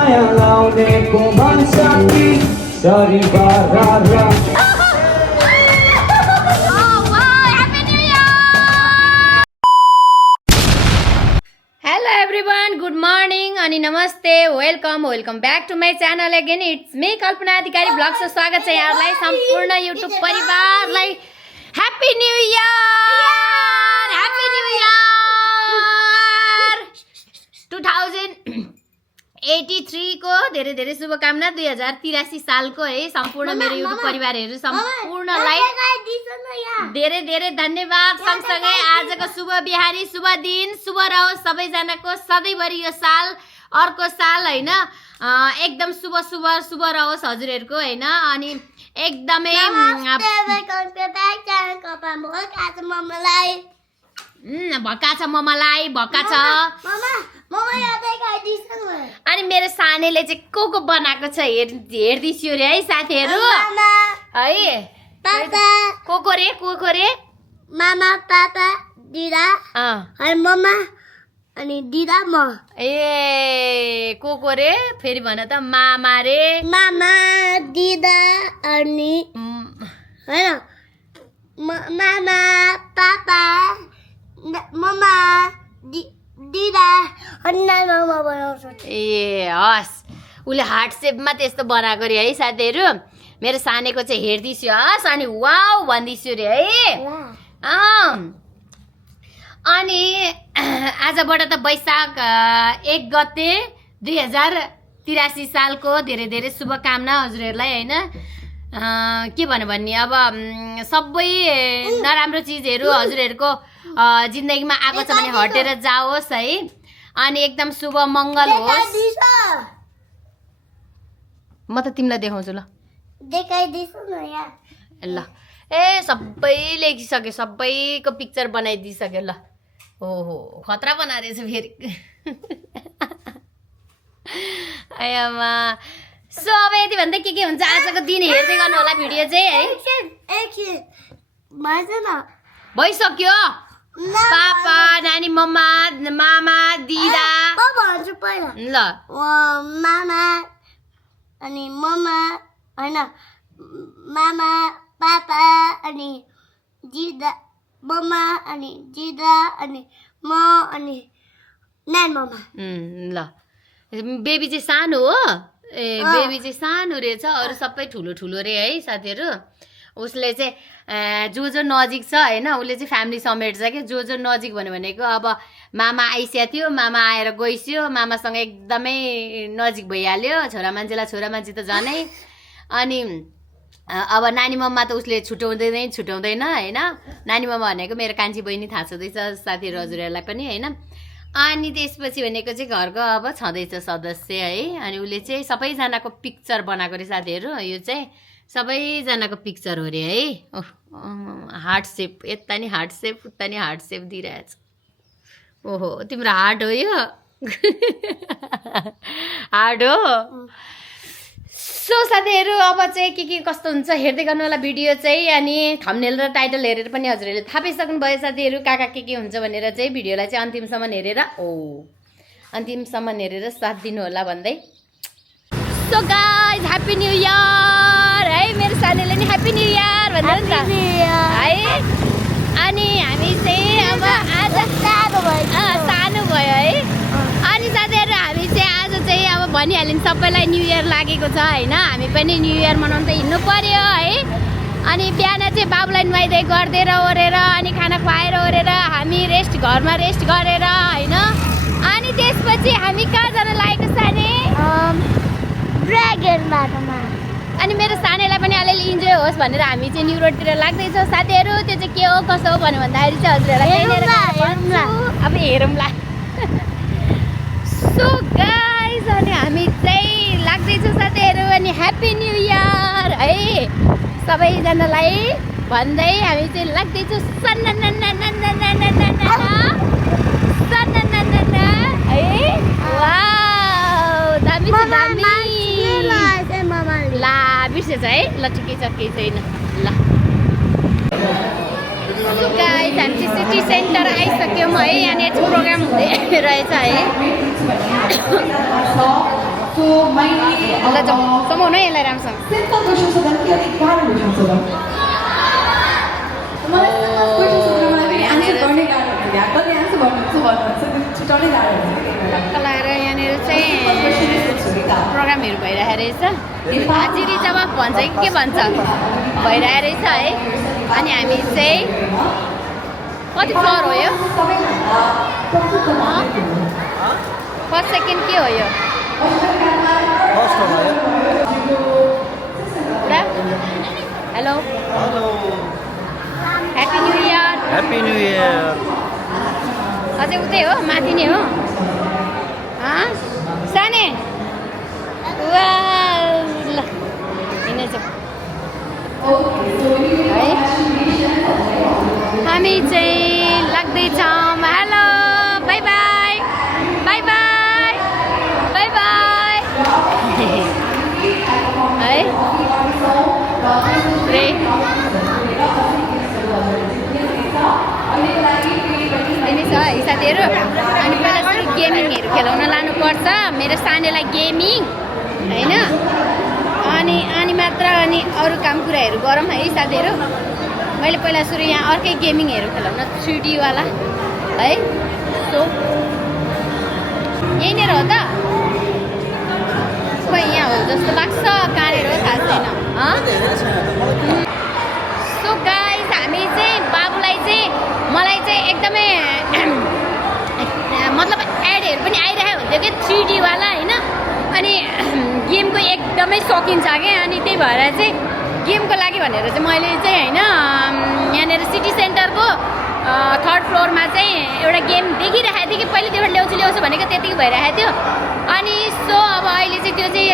माया लाउनेको भन्छ कि सरी बारा Hello everyone, good morning अनि नमस्ते, welcome back to my channel again. It's me Kalpana Adhikari ब्लग्समा स्वागत छ यहाँहरूलाई सम्पूर्ण युट्युब परिवारलाई। Happy new year, happy new year 2083 को धेरै धेरै शुभकामना। 2083 सालको है सम्पूर्ण मेरो युट्युब परिवारहरू सम्पूर्णलाई धेरै धेरै धन्यवाद। सँगसँगै आजको शुभ बिहानी, शुभ दिन, शुभ रहोस् सबैजनाको सधैँभरि यो साल, अर्को साल हैन एकदम शुभ शुभ शुभ रहोस् हजुरहरूको हैन। अनि एकदमै भक्का छ ममलाई, भक्का छ। अनि मेरो सानेले चाहिँ को बनाएको छ हेर्दिछु रे है साथीहरू है। को रे मामा, पापा, दिदा अनि मम्मा अनि दिदा म। ए को रे फेरि भन त। मामा रे, मामा, दिदा अनि हैन मामा, पापा, मम्मा, दिदा अनि नाना बनाउँछ। ए हस्, उसले हार्ट सेपमा त्यस्तो बनाएको रे है साथीहरू। मेरो सानेको चाहिँ हेर्दिछु हस् अनि वाउ भन्दिछु रे है। अनि आजबाट त वैशाख 1 गते 2083 सालको धेरै धेरै शुभकामना हजुरहरूलाई हैन। के भन्नु भन्ने अब सबै नराम्रो चिजहरू हजुरहरूको जिन्दगीमा आएको छ भने हटेर जाओस् है। अनि एकदम शुभ मङ्गल होस्। म त तिमीलाई देखाउँछु ल, देखाइदिन्छु न यहाँ ल। ए सबै लेखिसक्यो, सबैको पिक्चर बनाइदिइसक्यो ल। ओहो खतरा बनाएर छ फेरि। आयामा सो अब यति भन्दा के हुन्छ आजको दिन हेर्दै गर्नु होला भिडियो चाहिँ है। भइसक्यो। पापा, नानी, मम्मा, मामा, दिदा भन्छु पहिला ल। मामा अनि मम्मा हैन, मामा, पापा अनि दिदा, मम्मा अनि दिदा अनि म अनि नानी मम्मा। ल बेबी चाहिँ सानो हो। ए बेबी चाहिँ सानो रहेछ, अरू सबै ठुलो ठुलो रे है साथीहरू। उसले चाहिँ जो नजिक छ हैन, उसले चाहिँ फ्यामिली समेट्छ कि जो नजिक भन्यो भनेको अब मामा आइस्या थियो, मामा आएर गइस्यो, मामासँग एकदमै नजिक भइहाल्यो। छोरा मान्छेलाई छोरा मान्छे त झनै। अनि अब नानी मम्मा त उसले छुट्याउँदैन हैन। नानी मम्मा भनेको मेरो कान्छी बहिनी थाहा छँदैछ साथीहरू हजुरहरूलाई पनि हैन। अनि त्यसपछि भनेको चाहिँ घरको अब छँदैछ सदस्य है। अनि उसले चाहिँ सबैजनाको पिक्चर बनाएको रे साथीहरू। यो चाहिँ सबैजनाको पिक्चर हो रे है। हार्ट सेप, यता नि हार्ट सेप, उता नि हार्ट सेप दिइरहेछ। ओहो तिम्रो हार्ट हो यो। हार्ट हो। सो साथीहरू अब चाहिँ के कस्तो हुन्छ हेर्दै गर्नु होला भिडियो चाहिँ। अनि थम्बनेल र टाइटल हेरेर पनि हजुरहरूले थाहा पाइसक्नु भयो साथीहरू कहाँ के हुन्छ भनेर चाहिँ। भिडियोलाई चाहिँ अन्तिमसम्म हेरेर अन्तिमसम्म हेरेर साथ दिनु होला भन्दै। So guys happy new year है। मेरो सानीले नि ह्याप्पी न्यू इयर भनेर नि त है। अनि हामी चाहिँ अब आज सानो भयो है। अनि साथीहरू हामी चाहिँ आज चाहिँ अब भनिहाल्यौँ सबैलाई न्यू इयर लागेको छ हैन। हामी पनि न्यू इयर मनाउन त हिँड्नु पर्यो है। अनि बिहान चाहिँ बाबुलाई नुहाइधुवाइ गरिदिएर ओरेर अनि खाना खुवाएर ओरेर हामी घरमा रेस्ट गरेर हैन। अनि त्यसपछि हामी कहाँ जान लागेको सानी? ड्र्यागन बाटोमा। अनि मेरो सानेलाई पनि अलिअलि इन्जोय होस् भनेर हामी चाहिँ न्यु रोडतिर लाग्दैछौँ साथीहरू। त्यो चाहिँ के हो कसो हो भन्यो भन्दाखेरि चाहिँ हजुरहरूलाई अब हेरौँला। सो गाइज अनि हामी चाहिँ लाग्दैछौँ साथीहरू। अनि ह्याप्पी न्यू इयर है सबैजनालाई भन्दै हामी चाहिँ लाग्दैछौँ है। वाउ दामी छ दामी। ला बिर्सेछ है। ल ठिकै छ केही छैन ल। सो गाइस हामी चाहिँ सिटी सेन्टर आइसक्यौँ है। यहाँनिर चाहिँ प्रोग्राम हुँदै रहेछ है। ल जाउँ समाउनु है यसलाई राम्रोसँग लगाएर यहाँनिर चाहिँ प्रोग्रामहरू भइरहेको रहेछ हाजिरी जवाब भन्छ कि के भन्छ भइरहेको रहेछ है अनि हामी चाहिँ कति फ्लोर हो यो फर्स्ट सेकेन्ड के हो यो hello happy new year happy new year अझै उतै हो माथि नै हो साने वा ल हिँडेछौँ है हामी चाहिँ लाग्दैछौँ hello bye bye bye bye bye bye है पुरै अनि छ है साथीहरू अनि पहिला सुरु गेमिङहरू खेलाउन लानुपर्छ मेरो सानेलाई गेमिङ होइन अनि मात्र अनि अरू काम कुराहरू गरौँ है साथीहरू मैले पहिला सुरु यहाँ अर्कै गेमिङहरू खेलाउन 3Dवाला है सो यहीँनिर हो त खोइ यहाँ हो जस्तो लाग्छ कहाँनिर हो थाहा छैन सो गाइस हामी चाहिँ बाबुलाई चाहिँ मलाई चाहिँ एकदमै मतलब एडहरू पनि आइरहेको हुन्थ्यो कि 3Dवाला होइन अनि गेमको एकदमै सकिन्छ क्या अनि त्यही भएर चाहिँ गेमको लागि भनेर चाहिँ मैले चाहिँ होइन यहाँनिर सिटी सेन्टरको 3rd फ्लोरमा चाहिँ एउटा गेम देखिरहेको थिएँ कि पहिले त्योबाट ल्याउँछु भनेको त्यतिकै भइरहेको थियो अनि सो अब अहिले चाहिँ त्यो चाहिँ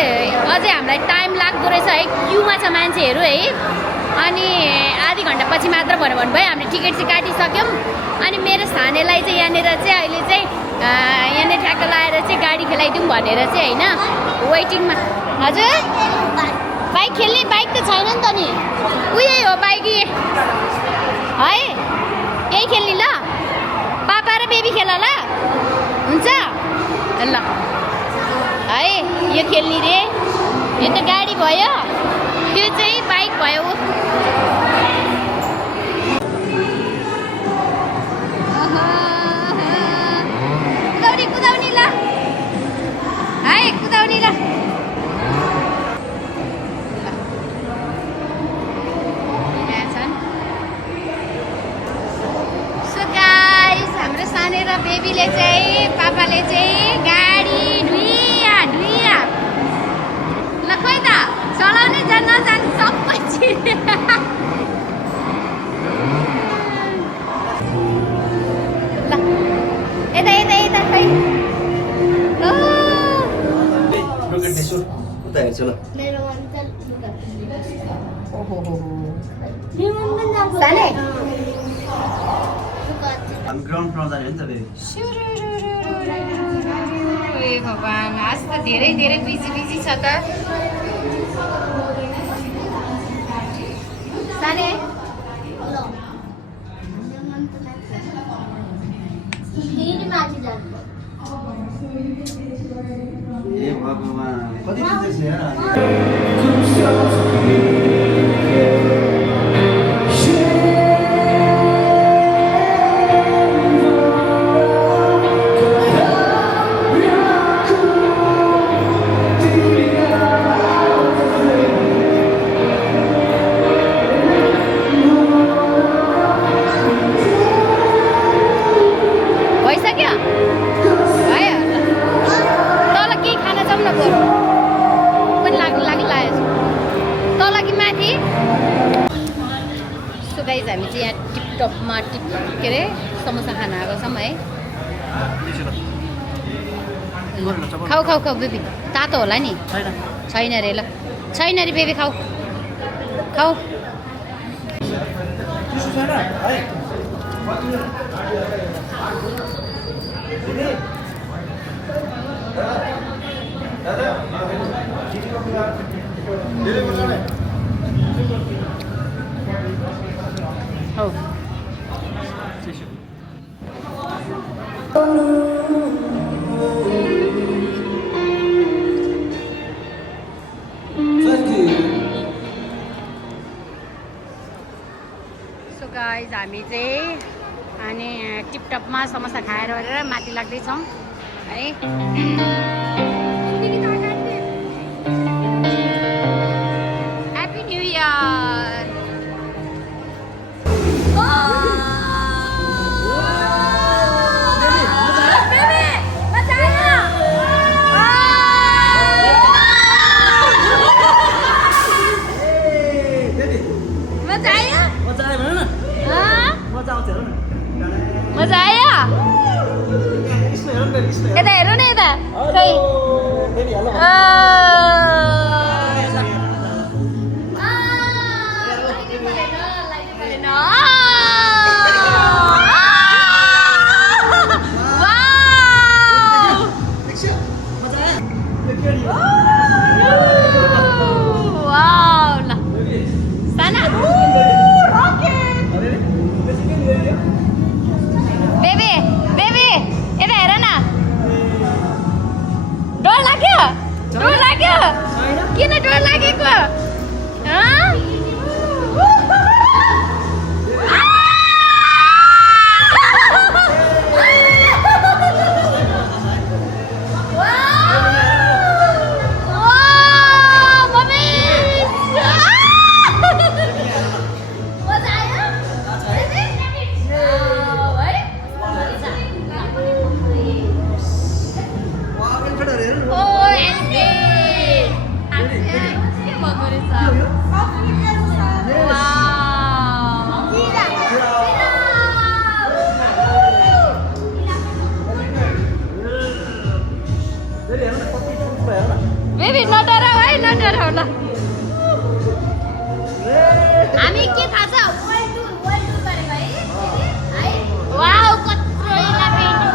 अझै हामीलाई टाइम लाग्दो रहेछ है क्युमा छ मान्छेहरू है अनि आधी घन्टा पछि मात्र भन्नुभयो हामीले टिकट चाहिँ काटिसक्यौँ अनि मेरो सानेलाई चाहिँ यहाँनिर चाहिँ अहिले चाहिँ यहाँनिर ठ्याक्क लाएर चाहिँ गाडी खेलाइदिउँ भनेर चाहिँ होइन वेटिङमा हजुर बाइक खेल्ने बाइक त छैन नि त नि उयै हो बाइक है यही खेल्ने ल पापा र बेबी खेल ल हुन्छ ल है यो खेल्ने रे यो त गाडी भयो त्यो चाहिँ बाइक भयो कुदाउने ल है कुदाउने ल बेबीले चाहिँ पापाले चाहिँ गाडी ढुइया ढुइया ल खोइ त चलाउने नजाने सबै ल यता यता यता खै उता हेर्छु ल साले हामी ग्राउन्ड फ्लोर जाने हो नि त बेबी ए भगवान आज त धेरै धेरै बिजी छ त साने ए भगवान कति चिज छ यार हामी चाहिँ यहाँ टिपटपमा के अरे समोसा खान आएको छौँ है खाऊ खाऊ खाऊ बेबी तातो होला नि छैन रे ल छैन रे बेबी खाऊ खाऊ Oh. हामी चाहिँ अनि टिपटपमा समोसा खाएर गरेर माथि लाग्दैछौँ है ह्याप्पी न्यु इयर मजा आयो यता हेर्नु न यता खै किन डर लागेको बेबी नडराउ है नडराउ ल हामी के थाहा छ वाउ कत्रो इला पेन्टु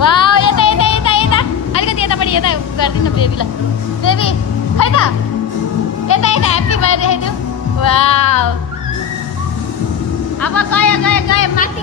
वाउ यता यता यता यता अलिकति यतापट्टि यता गरिदिनु बेबीलाई बेबी खै त यता यता ह्याप्पी बर्थडे देऊ वाउ अब गयो माथि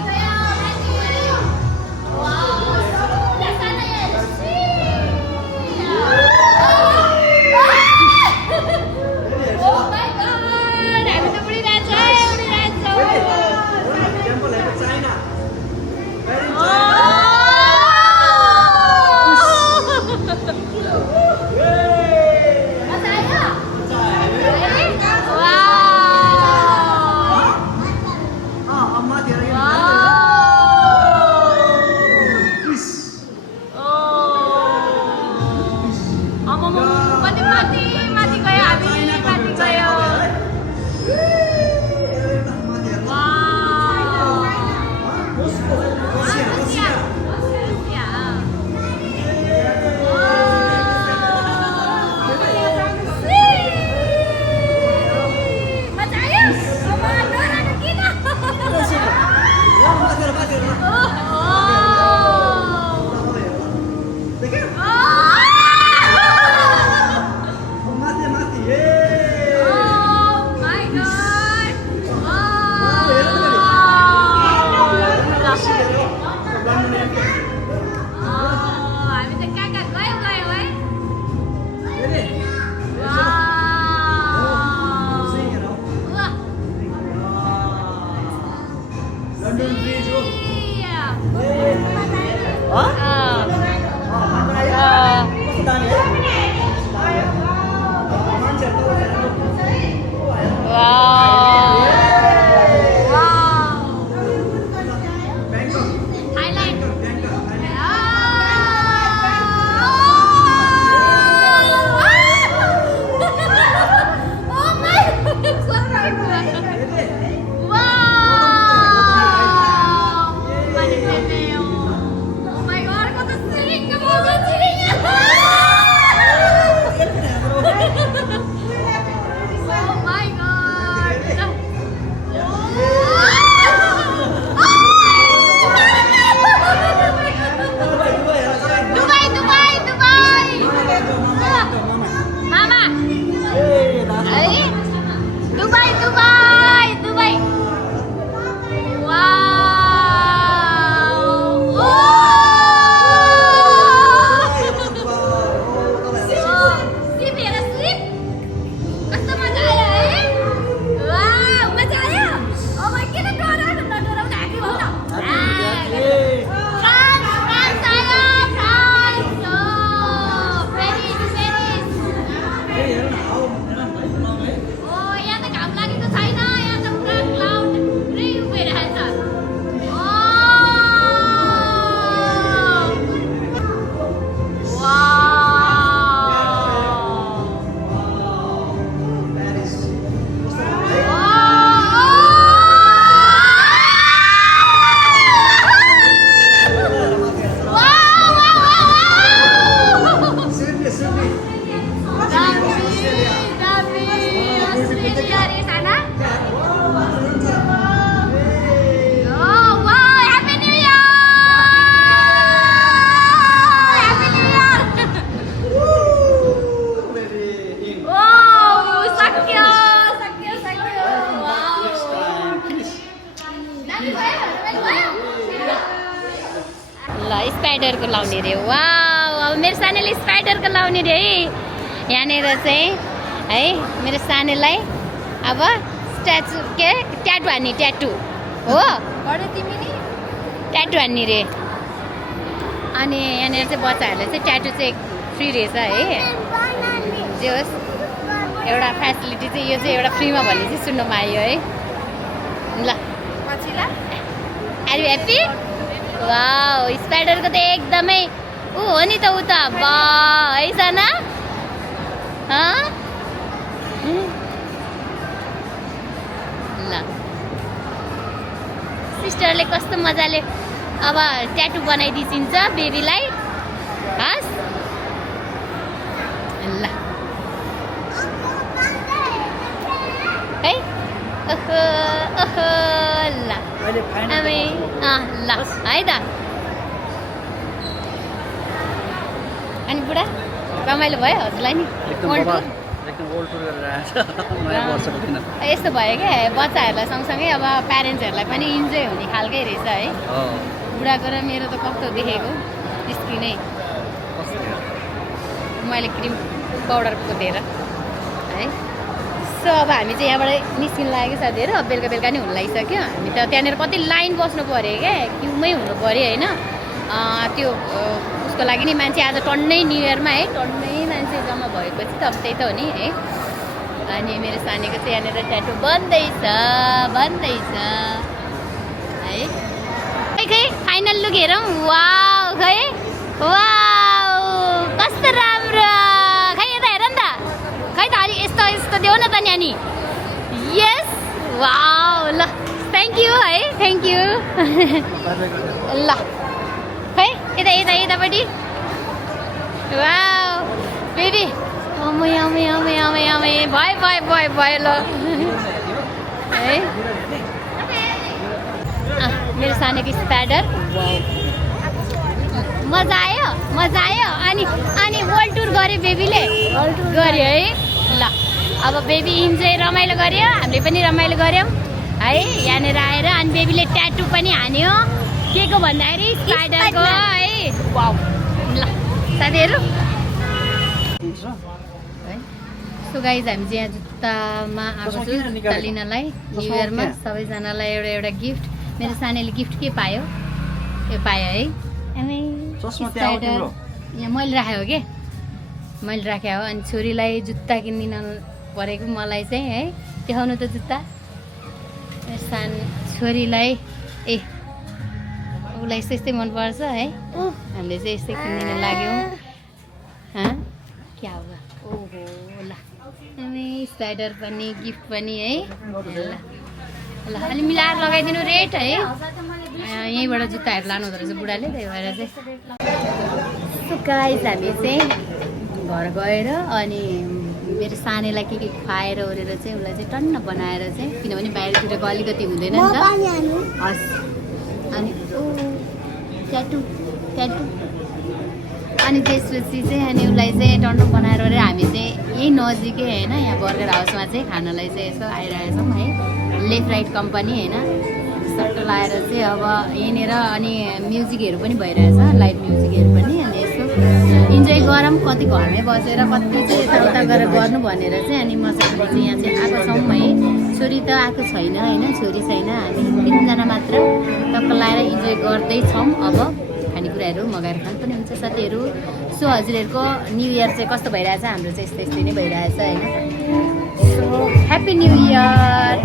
सक्यो सक्यो सक्यो वाउ ल स्पाइडरको लाउने रे वाउ अब मेरो सानोले स्पाइडरको लाउने रे है यहाँनिर चाहिँ है मेरो सानोलाई अब स्ट्याचु के ट्याटु हान्ने ट्याटु हो ट्याटु हान्ने रे अनि यहाँनिर चाहिँ बच्चाहरूले चाहिँ ट्याटु चाहिँ फ्री रहेछ है जे होस् एउटा फेसिलिटी चाहिँ यो चाहिँ एउटा फ्रीमा भन्ने चाहिँ सुन्नुमा आयो है ल आर यु ह्याप्पी वाउ स्पाइडरको त एकदमै ऊ हो नि त ऊ त बा है साना ल सिस्टरले कस्तो मजाले अब ट्याटु बनाइदिन्छ बेबीलाई हस् ल है ओहो ओहो ल अब ल है त अनि बुढा रमाइलो भयो हजुरलाई नि यस्तो भयो क्या बच्चाहरूलाई सँगसँगै अब प्यारेन्ट्सहरूलाई पनि इन्जोय हुने खालकै रहेछ है बुढाको र मेरो त कस्तो देखेको स्किनै मैले क्रिम पाउडर पोतेर है सो अब हामी चाहिँ यहाँबाट निस्किनु लागेको साथीहरू अब बेलुका बेलुका नै हुन लागिसक्यो हामी त त्यहाँनिर कति लाइन बस्नु पऱ्यो क्या क्युमै हुनु पऱ्यो होइन त्यो उसको लागि नि मान्छे आज टन्नै न्यु इयरमा है टन्नै मान्छे जम्मा भएपछि त अब त्यही त हो नि है अनि मेरो सानीको चाहिँ यहाँनिर ट्याटु बन्दैछ है खै फाइनल लुक हेरौँ वाउ खै वाउ कस्तो राम्रो खै यता हेर नि त खै त अलि यस्तो यस्तो देऊ न त नि अनि यस वाउ ल थ्याङ्क यू है थ्याङ्क यू ल खै यता यता यतापट्टि वाउ बेबी अमै अमै अमै अमै अमै भयो ल है मेरो सानोको स्पाइडर मजा आयो अनि वर्ल्ड टुर गऱ्यो बेबीले गऱ्यो है ल अब बेबी इन्जोय रमाइलो गऱ्यो हामीले पनि रमाइलो गऱ्यौँ है यहाँनिर आएर अनि बेबीले ट्याटु पनि हान्यो के को भन्दाखेरि स्पाइडरको है वाउ ल साथीहरू सो गाइज हामी चाहिँ यहाँ जुत्तामा आएको छु जुत्ता लिनलाई न्यु इयरमा सबैजनालाई एउटा गिफ्ट मेरो सानोले गिफ्ट के पायो यो पायो है स्पाइडर यहाँ मैले राखेको के मैले राखेको हो अनि छोरीलाई जुत्ता किनिदिन परेको मलाई चाहिँ है देखाउनु त जुत्ता सानो छोरीलाई ए उसलाई यस्तै यस्तै मनपर्छ है हामीले चाहिँ यस्तै किनिदिन लाग्यौँ क्या होगा ओहो ल स्पाइडर पनि गिफ्ट पनि है ल अलि मिलाएर लगाइदिनु रेट है यहीँबाट जुत्ताहरू लानु हुँदो रहेछ बुढाले त्यही भएर चाहिँ सो गाइज हामी चाहिँ घर गएर अनि मेरो सानैलाई के खुवाएर ओरेर चाहिँ उसलाई चाहिँ टन्न बनाएर चाहिँ किनभने बाहिरतिरको अलिकति हुँदैन नि त हस् अनि ट्याटु अनि त्यसपछि चाहिँ अनि उसलाई चाहिँ टन्न बनाएर ओरेर हामी चाहिँ यही नजिकै होइन यहाँ बर्गर हाउसमा चाहिँ खानालाई चाहिँ यसो आइरहेछौँ है लेफ्ट राइट कम्पनी होइन सट्ट लाएर चाहिँ अब यहीँनिर अनि म्युजिकहरू पनि भइरहेछ लाइभ म्युजिकहरू पनि अनि यसो इन्जोय गरौँ कति घरमै बसेर कति चाहिँ यताउता गरेर गर्नु भनेर चाहिँ अनि मजाले चाहिँ यहाँ चाहिँ आएको छौँ है छोरी त आएको छैन होइन छोरी छैन हामी 3 जना मात्र टक्क लाएर इन्जोय गर्दैछौँ अब खानेकुराहरू मगाएर खानु पनि हुन्छ साथीहरू सो हजुरहरूको न्यु इयर चाहिँ कस्तो भइरहेछ हाम्रो चाहिँ यस्तै नै भइरहेछ होइन सो ह्याप्पी न्यु इयर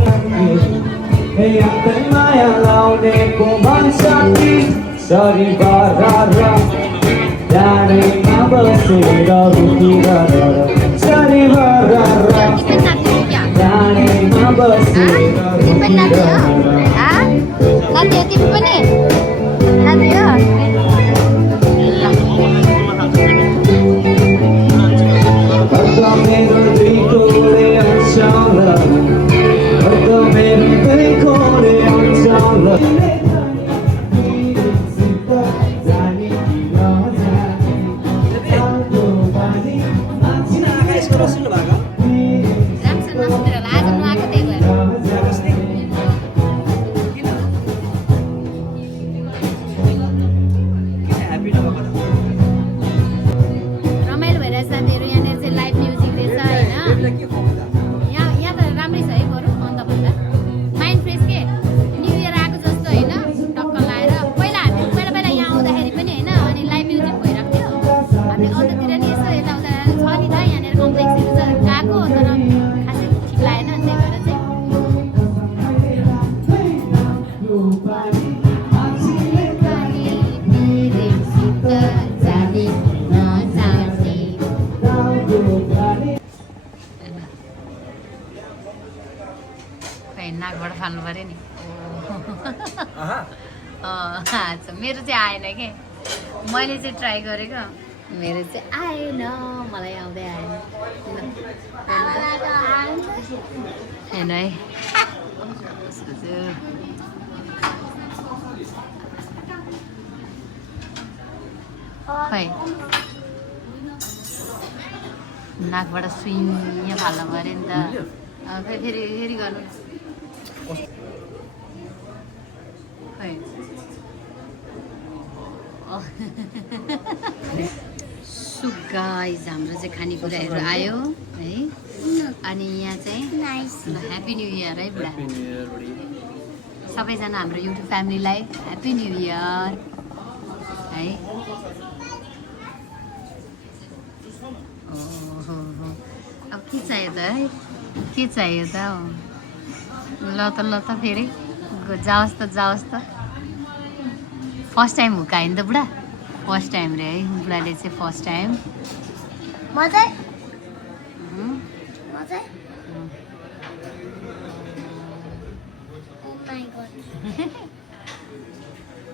नाकबाट फाल्नु पऱ्यो नि अच्छा मेरो चाहिँ आएन के मैले चाहिँ ट्राई गरेको मेरो चाहिँ आएन मलाई आउँदै आएन हेर्नु है खै नाकबाट सुइँ फाल्नु पऱ्यो नि त खै फेरि गर्नु खै सो गाइज हाम्रो चाहिँ खानेकुराहरू आयो है अनि यहाँ चाहिँ ह्याप्पी न्यु इयर है बुढा सबैजना हाम्रो युट्युब फ्यामिलीलाई ह्याप्पी न्यु इयर है ओहो अब के चाहियो त है के चाहियो त ल त फेरि जाओस् त फर्स्ट टाइम हुकायो नि त बुढा फर्स्ट टाइम रे है बुढाले चाहिँ फर्स्ट टाइम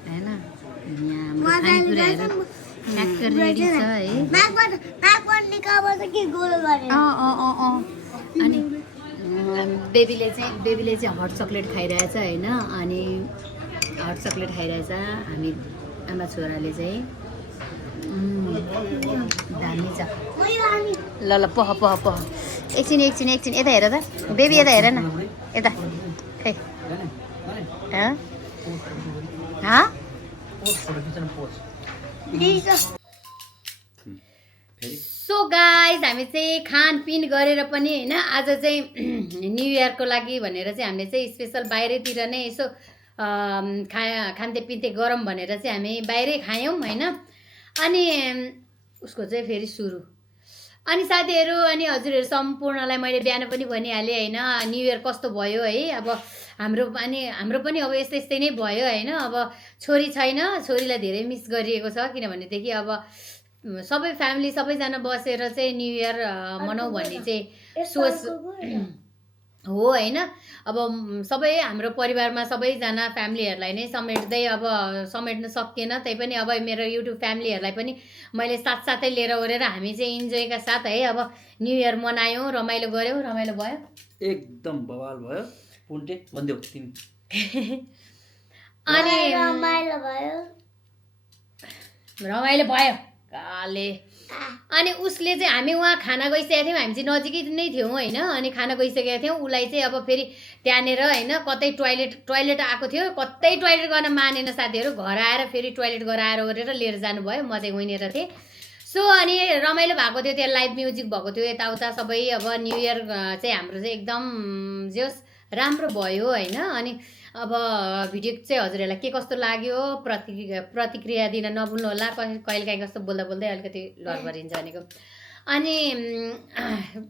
होइन यहाँ हाम्रो खानेकुराहरू ठ्याक्क रेडी छ है अनि बेबीले चाहिँ हट चक्लेट खाइरहेछ होइन अनि हट चक्लेट खाइरहेछ हामी आमा छोराले चाहिँ दामी छ ल पह एकछिन यता हेर त बेबी यता हेर न यता खै सो गाइज हामी चाहिँ खानपिन गरेर पनि होइन आज चाहिँ न्यु इयरको लागि भनेर चाहिँ हामीले चाहिँ स्पेसल बाहिरतिर नै यसो खान्थे पिन्थे गरौँ भनेर चाहिँ हामी बाहिरै खायौँ होइन अनि उसको चाहिँ फेरि सुरु अनि साथीहरू अनि हजुरहरू सम्पूर्णलाई मैले बिहान पनि भनिहालेँ होइन न्यु इयर कस्तो भयो है अब हाम्रो पनि अब यस्तै नै भयो होइन अब छोरी छैन छोरीलाई धेरै मिस गरिएको छ किनभनेदेखि अब सबै फ्यामिली सबैजना बसेर चाहिँ न्यु इयर मनाऊ भन्ने चाहिँ सोच हो होइन अब सबै हाम्रो परिवारमा सबैजना फ्यामिलीहरूलाई नै समेट्न सकिएन तैपनि अब मेरो युट्युब फ्यामिलीहरूलाई पनि मैले साथसाथै लिएर ओरेर हामी चाहिँ इन्जोयका साथ है अब न्यु इयर मनायौँ रमाइलो गऱ्यौँ रमाइलो भयो एकदम बवाल भयो पुन्टे भन्देऊ तिमी अनि रमाइलो भयो काले अनि उसले चाहिँ हामी उहाँ खाना गइसकेका थियौँ हामी चाहिँ नजिकै नै थियौँ होइन अनि खाना गइसकेका थियौँ उसलाई चाहिँ अब फेरि त्यहाँनिर होइन कतै टोइलेट आएको थियो कतै टोइलेट गर्न मानेन साथीहरू घर आएर फेरि टोइलेट गराएर ओरेर लिएर जानुभयो म चाहिँ उहिनेर थिएँ सो अनि रमाइलो भएको थियो त्यहाँ लाइभ म्युजिक भएको थियो यताउता सबै अब न्यु इयर चाहिँ हाम्रो चाहिँ एकदम जोस् राम्रो भयो होइन अनि अब भिडियो चाहिँ हजुरहरूलाई के कस्तो लाग्यो प्रतिक्रिया दिन नभुल्नु होला कहिलेकाहीँ कस्तो बोल्दै अलिकति लडबरिन्छ भनेको अनि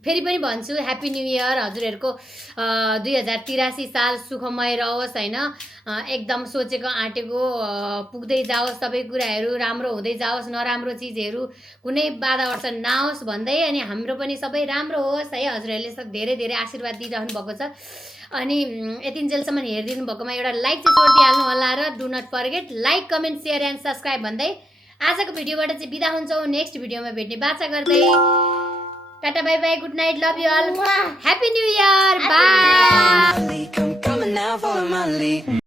फेरि पनि भन्छु ह्याप्पी न्यु इयर हजुरहरूको 2083 साल सुखमय रहोस् होइन एकदम सोचेको आँटेको पुग्दै जाओस् सबै कुराहरू राम्रो हुँदै जाओस् नराम्रो चिजहरू कुनै बाधा अड्चन नआओस् भन्दै अनि हाम्रो पनि सबै राम्रो होस् है हजुरहरूले धेरै धेरै आशीर्वाद दिइरहनु भएको छ अनि यतिन्जेलसम्म हेरिदिनु भएकोमा एउटा लाइक चाहिँ छोडिदिइहाल्नु होला र do not forget like comment share and subscribe भन्दै आजको भिडियोबाट चाहिँ बिदा हुन्छौँ नेक्स्ट भिडियोमा भेट्ने बाचा गर्दै tata bye bye good night love you all happy new year by